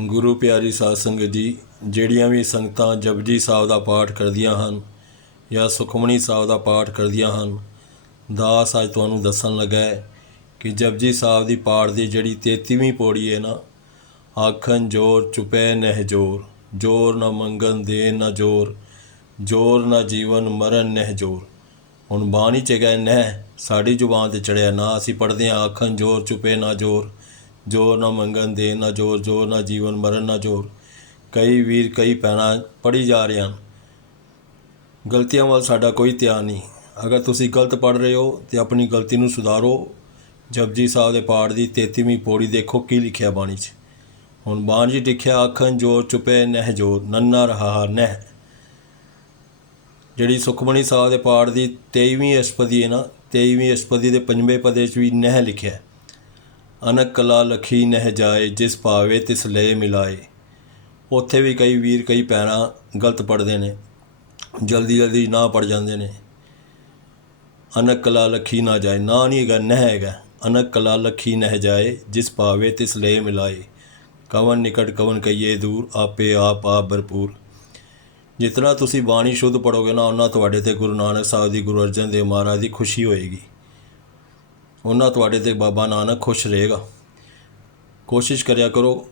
ਗੁਰੂ ਪਿਆਰੀ ਸਾਧ ਸੰਗਤ ਜੀ, ਜਿਹੜੀਆਂ ਵੀ ਸੰਗਤਾਂ ਜਪਜੀ ਸਾਹਿਬ ਦਾ ਪਾਠ ਕਰਦੀਆਂ ਹਨ ਜਾਂ ਸੁਖਮਣੀ ਸਾਹਿਬ ਦਾ ਪਾਠ ਕਰਦੀਆਂ ਹਨ, ਦਾਸ ਅੱਜ ਤੁਹਾਨੂੰ ਦੱਸਣ ਲੱਗਾ ਹੈ ਕਿ ਜਪਜੀ ਸਾਹਿਬ ਦੀ ਪਾਠ ਦੀ ਜਿਹੜੀ 33ਵੀਂ ਪੌੜੀ ਹੈ ਨਾ, ਆਖਣ ਜੋਰ ਚੁਪੈ ਨਹਿ ਜੋਰ ਜੋਰ ਨਾ ਮੰਗਨ ਦੇ ਨਾ ਜੋਰ ਜੋਰ ਨਾ ਜੀਵਨ ਮਰਨ ਨਹਿ ਜੋਰ। ਹੁਣ ਬਾਣੀ ਚ ਗਏ ਨਹਿ ਸਾਡੀ ਜ਼ੁਬਾਨ ਤੇ ਚੜਿਆ ਨਾ, ਅਸੀਂ ਪੜਦੇ ਹਾਂ, ਆਖਣ ਜੋਰ ਚੁਪੇ ਨਾ ਜੋਰ। ਜੋਰ ਨਾ ਮੰਗਨ ਦੇ ਨਾ ਜੋਰ ਜੋਰ ਨਾ ਜੀਵਨ, ਮਰਨ ਨਾ ਜੋਰ। ਕਈ ਵੀਰ, ਕਈ ਪੈਣਾ ਪੜੀ ਜਾ ਰਹੇ ਹਨ। ਗਲਤੀਆਂ ਵੱਲ ਸਾਡਾ ਕੋਈ ਧਿਆਨ ਨਹੀਂ। ਅਗਰ ਤੁਸੀਂ ਗਲਤ ਪੜ ਰਹੇ ਹੋ, ਤੇ ਆਪਣੀ ਗਲਤੀ ਨੂੰ ਸੁਧਾਰੋ। ਜਪਜੀ ਸਾਹਿਬ ਦੇ ਪਾਠ ਦੀ 33ਵੀਂ ਪੌੜੀ ਦੇਖੋ, ਕੀ ਲਿਖਿਆ ਬਾਣੀ 'ਚ? ਹੁਣ ਬਾਣੀ ਜੀ ਲਿਖਿਆ ਆਖਣ ਜੋਰ ਚੁਪੇ, ਨਹਿ ਜੋਰ, ਨੰਨਾ ਰਹਾ ਨਹਿ। ਜਿਹੜੀ ਸੁਖਮਣੀ ਸਾਹਿਬ ਦੇ ਪਾਠ ਦੀ 23ਵੀਂ ਅਸ਼ਪਦੀ ਹੈ ਨਾ 23ਵੀਂ ਅਸ਼ਪਦੀ ਦੇ ਪੰਜਵੇਂ ਪਦੇ 'ਚ ਵੀ ਨਹਿ ਲਿਖਿਆ। ਅਨਕ ਕਲਾ ਲਖੀ ਨਹਿ ਜਾਏ, ਜਿਸ ਭਾਵੇ ਤਿਸ ਲਏ ਮਿਲਾਏ। ਉੱਥੇ ਵੀ ਕਈ ਵੀਰ ਕਈ ਪੈਣਾ ਗਲਤ ਪੜਦੇ ਨੇ, ਜਲਦੀ ਜਲਦੀ ਨਾ ਪੜ ਜਾਂਦੇ ਨੇ। ਅਨਕ ਕਲਾ ਲਖੀ ਨਾ ਜਾਏ, ਨਾ ਨਹੀਂ ਹੈਗਾ, ਨਹਿ ਹੈਗਾ। ਅਨਕ ਕਲਾ ਲਖੀ ਨਹਿ ਜਾਏ, ਜਿਸ ਭਾਵੇ ਤਿਸ ਲਏ ਮਿਲਾਏ। ਕਵਨ ਨਿਕਟ ਕਵਨ ਕਈਏ ਦੂਰ, ਆਪੇ ਆਪ ਆਪ ਭਰਪੂਰ। ਜਿਤਨਾ ਤੁਸੀਂ ਬਾਣੀ ਸ਼ੁੱਧ ਪੜੋਗੇ ਨਾ ਉਹਨਾਂ ਤੁਹਾਡੇ ਤੇ ਗੁਰੂ ਨਾਨਕ ਸਾਹਿਬ ਦੀ ਗੁਰੂ ਅਰਜਨ ਦੇਵ ਮਹਾਰਾਜ ਦੀ ਖੁਸ਼ੀ ਹੋਏਗੀ। ਉਹਨਾਂ ਤੁਹਾਡੇ ਤੇ ਬਾਬਾ ਨਾਨਕ ਖੁਸ਼ ਰਹੇਗਾ। ਕੋਸ਼ਿਸ਼ ਕਰਿਆ ਕਰੋ,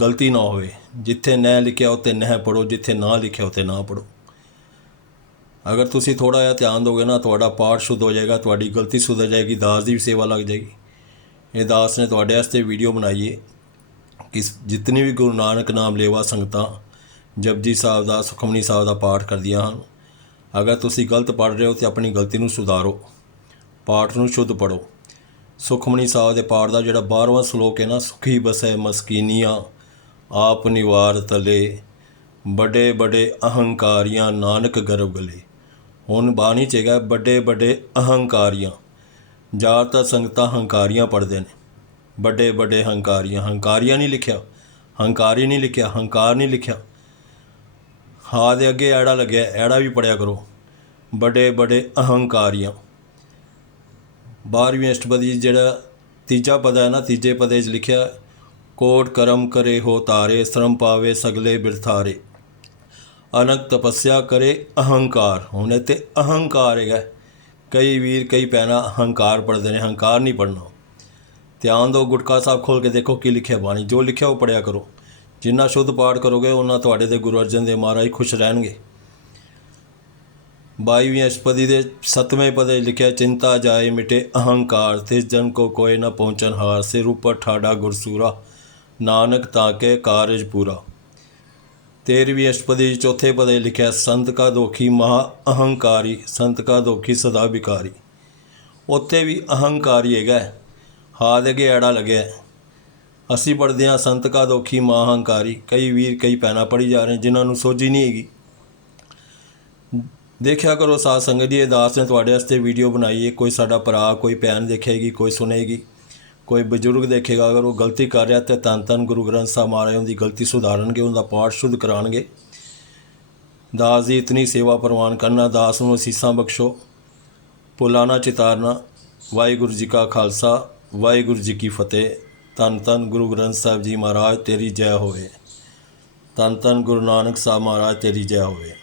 ਗਲਤੀ ਨਾ ਹੋਵੇ। ਜਿੱਥੇ ਨਹਿ ਲਿਖਿਆ ਉੱਤੇ ਨਹਿ ਪੜੋ ਜਿੱਥੇ ਨਾ ਲਿਖਿਆ ਉੱਤੇ ਨਾ ਪੜੋ ਅਗਰ ਤੁਸੀਂ ਥੋੜਾ ਜਿਹਾ ਧਿਆਨ ਦੋਗੇ ਨਾ, ਤੁਹਾਡਾ ਪਾਠ ਸ਼ੁੱਧ ਹੋ ਜਾਏਗਾ, ਤੁਹਾਡੀ ਗਲਤੀ ਸੁਧਰ ਜਾਏਗੀ, ਦਾਸ ਦੀ ਵੀ ਸੇਵਾ ਲੱਗ ਜਾਏਗੀ। ਇਹ ਦਾਸ ਨੇ ਤੁਹਾਡੇ ਵਾਸਤੇ ਵੀਡੀਓ ਬਣਾਈ ਹੈ ਕਿ ਜਿਤਨੀ ਵੀ ਗੁਰੂ ਨਾਨਕ ਨਾਮ ਲੇਵਾ ਸੰਗਤਾਂ ਜਪਜੀ ਸਾਹਿਬ ਦਾ, ਸੁਖਮਨੀ ਸਾਹਿਬ ਦਾ ਪਾਠ ਕਰਦੀਆਂ ਹਨ, ਅਗਰ ਤੁਸੀਂ ਗਲਤ ਪੜ ਰਹੇ ਹੋ ਤੇ ਆਪਣੀ ਗਲਤੀ ਨੂੰ ਸੁਧਾਰੋ। ਪਾਠ ਨੂੰ ਸ਼ੁੱਧ ਪੜੋ ਸੁਖਮਨੀ ਸਾਹਿਬ ਦੇ ਪਾਠ ਦਾ ਜਿਹੜਾ 12ਵਾਂ ਸ਼ਲੋਕ ਹੈ ਨਾ, ਸੁਖੀ ਬਸੈ ਮਸਕੀਨੀਆਂ, ਆਪ ਨਿਵਾਰ ਤਲੇ, ਵੱਡੇ ਵੱਡੇ ਅਹੰਕਾਰੀਆਂ ਨਾਨਕ ਗਰਭ ਗਲੇ। ਹੁਣ ਬਾਣੀ ਚ ਹੈਗਾ, ਵੱਡੇ ਵੱਡੇ ਅਹੰਕਾਰੀਆਂ। ਜ਼ਿਆਦਾਤਰ ਸੰਗਤਾਂ ਹੰਕਾਰੀਆਂ ਪੜਦੇ ਨੇ। ਵੱਡੇ ਵੱਡੇ ਹੰਕਾਰੀਆਂ ਹੰਕਾਰੀਆਂ ਨਹੀਂ ਲਿਖਿਆ, ਹੰਕਾਰੀ ਨਹੀਂ ਲਿਖਿਆ, ਹੰਕਾਰ ਨਹੀਂ ਲਿਖਿਆ। ਹਾਂ ਦੇ ਅੱਗੇ ਐੜਾ ਲੱਗਿਆ, ਐੜਾ ਵੀ ਪੜਿਆ ਕਰੋ। ਵੱਡੇ ਵੱਡੇ ਅਹੰਕਾਰੀਆਂ। ਬਾਰਵੀਂ ਅਸ਼ਟਪਦੀ ਜਿਹੜਾ ਤੀਜਾ ਪਦ ਹੈ ਨਾ, ਤੀਜੇ ਪਦੇ 'ਚ ਲਿਖਿਆ, ਕੋਟ ਕਰਮ ਕਰੇ ਹੋ ਤਾਰੇ, ਸ਼ਰਮ ਪਾਵੇ ਸਗਲੇ ਬਿਰਥਾਰੇ ਅਨਕ ਤਪੱਸਿਆ ਕਰੇ ਅਹੰਕਾਰ। ਹੁਣ ਤੇ ਅਹੰਕਾਰ ਹੈਗਾ। ਕਈ ਵੀਰ, ਕਈ ਪੈਣਾ ਅਹੰਕਾਰ ਪੜਦੇ ਨੇ, ਅਹੰਕਾਰ ਨਹੀਂ ਪੜਨਾ ਧਿਆਨ ਦਿਓ, ਗੁਟਕਾ ਸਾਹਿਬ ਖੋਲ ਕੇ ਦੇਖੋ ਕੀ ਲਿਖਿਆ ਬਾਣੀ। ਜੋ ਲਿਖਿਆ ਉਹ ਪੜਿਆ ਕਰੋ। ਜਿੰਨਾ ਸ਼ੁੱਧ ਪਾਠ ਕਰੋਗੇ, ਉਹਨਾਂ ਤੁਹਾਡੇ ਤੇ ਗੁਰੂ ਅਰਜਨ ਦੇਵ ਮਹਾਰਾਜ ਖੁਸ਼ ਰਹਿਣਗੇ। 22ਵੀਂ ਅਸ਼ਪਦੀ ਦੇ 7ਵੇਂ ਪਦੇ ਲਿਖਿਆ, ਚਿੰਤਾ ਜਾਏ ਮਿਟੇ ਅਹੰਕਾਰ ਤਿਸ ਜਨ ਕੋ ਕੋਏ ਨਾ ਪਹੁੰਚਨ ਹਾਰ ਸੇ ਰੂਪਰ ਠਾੜਾ ਗੁਰਸੂਰਾ ਨਾਨਕ ਤਾਕੇ ਕਾਰਜ ਪੂਰਾ। 13ਵੀਂ ਅਸ਼ਪਦੀ ਚੌਥੇ ਪਦੇ ਲਿਖਿਆ, ਸੰਤ ਕਾ ਦੋਖੀ ਮਹਾ ਅਹੰਕਾਰੀ, ਸੰਤ ਕਾ ਦੋਖੀ ਸਦਾ ਵਿਕਾਰੀ। ਉੱਥੇ ਵੀ ਅਹੰਕਾਰੀ ਹੈਗਾ ਹਾਦ ਅਗੇ ਐੜਾ ਲੱਗਿਆ ਅਸੀਂ ਪੜ੍ਹਦੇ ਹਾਂ, ਸੰਤ ਕਾ ਦੋਖੀ ਮਹਾ ਅਹੰਕਾਰੀ। ਕਈ ਵੀਰ, ਕਈ ਪੈਣਾ ਪੜੀ ਜਾ ਰਹੇ ਜਿਨ੍ਹਾਂ ਨੂੰ ਸੋਝੀ ਨਹੀਂ ਹੈਗੀ। ਦੇਖਿਆ ਕਰੋ ਸਾਧ ਸੰਗਤ ਜੀ ਇਹ ਦਾਸ ਨੇ ਤੁਹਾਡੇ ਵਾਸਤੇ ਵੀਡੀਓ ਬਣਾਈ ਹੈ। ਕੋਈ ਸਾਡਾ ਭਰਾ, ਕੋਈ ਭੈਣ ਦੇਖੇਗੀ, ਕੋਈ ਸੁਣੇਗੀ ਕੋਈ ਬਜ਼ੁਰਗ ਦੇਖੇਗਾ, ਅਗਰ ਉਹ ਗਲਤੀ ਕਰ ਰਿਹਾ ਤੇ ਤਨ ਤਨ ਗੁਰੂ ਗ੍ਰੰਥ ਸਾਹਿਬ ਮਹਾਰਾਜ ਉਹਦੀ ਗਲਤੀ ਸੁਧਾਰਨਗੇ, ਉਹਦਾ ਪਾਠ ਸ਼ੁੱਧ ਕਰਾਉਣਗੇ ਦਾਸ ਦੀ ਇਤਨੀ ਸੇਵਾ ਪ੍ਰਵਾਨ ਕਰਨਾ, ਦਾਸ ਨੂੰ ਅਸੀਸਾਂ ਬਖਸ਼ੋ। ਪੁਲਾਣਾ ਚਿਤਾਰਨਾ, ਵਾਹਿਗੁਰੂ ਜੀ ਕਾ ਖਾਲਸਾ, ਵਾਹਿਗੁਰੂ ਜੀ ਕੀ ਫਤਿਹ। ਤਨ ਤਨ ਗੁਰੂ ਗ੍ਰੰਥ ਸਾਹਿਬ ਜੀ ਮਹਾਰਾਜ, ਤੇਰੀ ਜੈ ਹੋਵੇ। ਤਨ ਤਨ ਗੁਰੂ ਨਾਨਕ ਸਾਹਿਬ ਮਹਾਰਾਜ, ਤੇਰੀ ਜੈ ਹੋਵੇ।